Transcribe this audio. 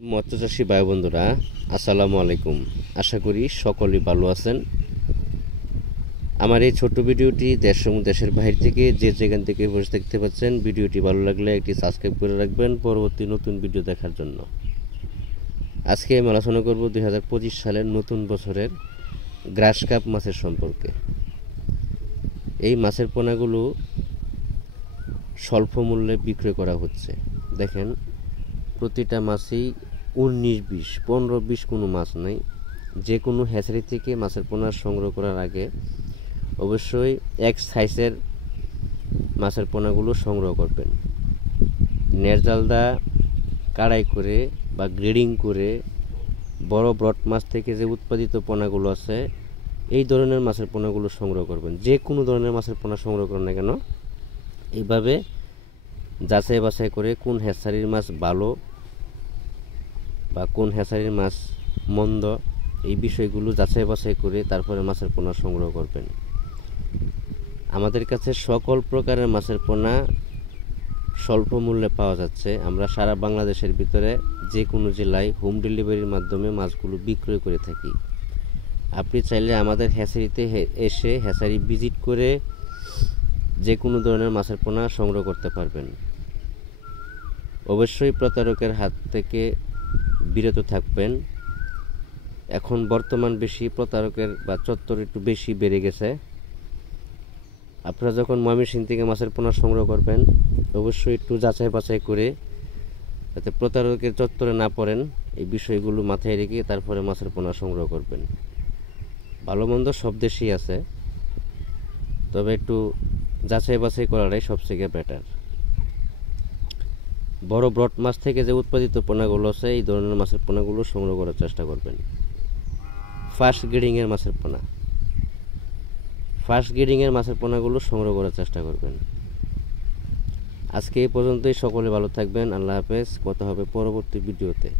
মৎস্যচাষী ভাই বন্ধুরা, আসসালামু আলাইকুম। আশা করি সকলেই ভালো আছেন। আমার এই ছোট্ট ভিডিওটি দেশ এবং দেশের বাইরে থেকে যে যেখান থেকে বসে দেখতে পাচ্ছেন, ভিডিওটি ভালো লাগলে একটি সাবস্ক্রাইব করে রাখবেন পরবর্তী নতুন ভিডিও দেখার জন্য। আজকে আমি আলোচনা করব 2025 সালের নতুন বছরের গ্রাস কাপ মাছের সম্পর্কে। এই মাছের পোনাগুলো স্বল্প মূল্যে বিক্রয় করা হচ্ছে। দেখেন, প্রতিটা মাছই 19-20, 15-20 কোনো মাছ নেই। যে কোনো হ্যাচারি থেকে মাছের পোনা সংগ্রহ করার আগে অবশ্যই এক সাইজের মাছের পোনাগুলো সংগ্রহ করবেন। নেরজালদা কাড়াই করে বা গ্রেডিং করে বড় ব্রড মাছ থেকে যে উৎপাদিত পোনাগুলো আছে, এই ধরনের মাছের পোনাগুলো সংগ্রহ করবেন। যে কোনো ধরনের মাছের পোনা সংগ্রহ করেন না কেন, এইভাবে যাচাই বাছাই করে কোন হ্যাচারির মাছ ভালো বা কোন হ্যাচারির মাছ মন্দ, এই বিষয়গুলো যাচাই বাছাই করে তারপরে মাছের পোনা সংগ্রহ করবেন। আমাদের কাছে সকল প্রকারের মাছের পোনা স্বল্প মূল্যে পাওয়া যাচ্ছে। আমরা সারা বাংলাদেশের ভিতরে যে কোনো জেলায় হোম ডেলিভারির মাধ্যমে মাছগুলো বিক্রয় করে থাকি। আপনি চাইলে আমাদের হ্যাচারিতে এসে হ্যাচারি ভিজিট করে যে কোনো ধরনের মাছের পোনা সংগ্রহ করতে পারবেন। অবশ্যই প্রতারকের হাত থেকে বিরত থাকবেন। এখন বর্তমান বেশি প্রতারকের বা চত্বর একটু বেশি বেড়ে গেছে। আপনারা যখন ময়মনসিংহ থেকে মাছের পোনা সংগ্রহ করবেন, অবশ্যই একটু যাচাই বাছাই করে, যাতে প্রতারকের চত্বরে না পড়েন, এই বিষয়গুলো মাথায় রেখে তারপরে মাছের পোনা সংগ্রহ করবেন। ভালো মন্দ সব দেশেই আছে, তবে একটু যাচাই বাছাই করাটাই সবথেকে বেটার। বড় ব্রড মাছ থেকে যে উৎপাদিত পোনাগুলো আছে, এই ধরনের মাছের পোনাগুলো সংগ্রহ করার চেষ্টা করবেন। ফার্স্ট গ্রেডিংয়ের মাছের পোনাগুলো সংগ্রহ করার চেষ্টা করবেন। আজকে এই পর্যন্তই। সকলে ভালো থাকবেন। আল্লাহ হাফেজ। কথা হবে পরবর্তী ভিডিওতে।